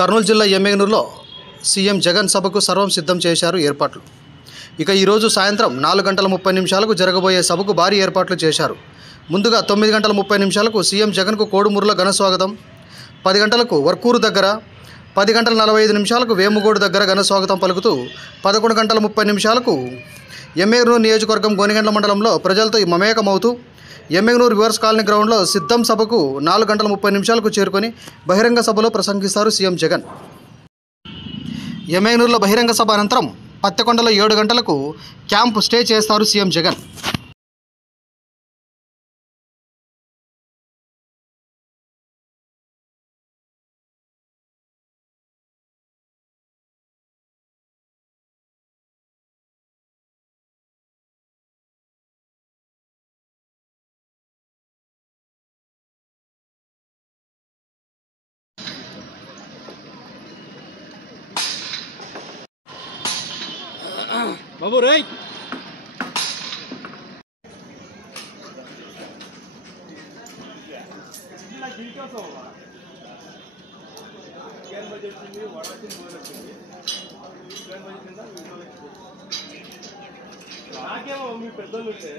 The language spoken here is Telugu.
కర్నూలు జిల్లా ఎమ్మెగనూరులో సీఎం జగన్ సభకు సర్వం సిద్ధం చేశారు ఏర్పాట్లు. ఇక ఈరోజు సాయంత్రం 4:30 జరగబోయే సభకు భారీ ఏర్పాట్లు చేశారు. ముందుగా 9:30 సీఎం జగన్కు కోడుమూరులో ఘన స్వాగతం, 10 గంటలకు వర్కూరు దగ్గర, 10:45 వేముగోడు దగ్గర ఘన స్వాగతం పలుకుతూ 11:30 ఎమ్మెగనూరు నియోజకవర్గం గోనిగండ్ల మండలంలో ప్రజలతో మమేకమవుతూ ఎమ్మెగనూరు వివర్స్ కాలనీ గ్రౌండ్లో సిద్ధం సభకు 4:30 చేరుకొని బహిరంగ సభలో ప్రసంగిస్తారు సీఎం జగన్. ఎమ్మెగనూరులో బహిరంగ సభ అనంతరం పత్తెకొండలో 7 గంటలకు క్యాంపు స్టే చేస్తారు సీఎం జగన్. బాబు రేయ్ నాకేమో మీ పెద్దలు ఉంటే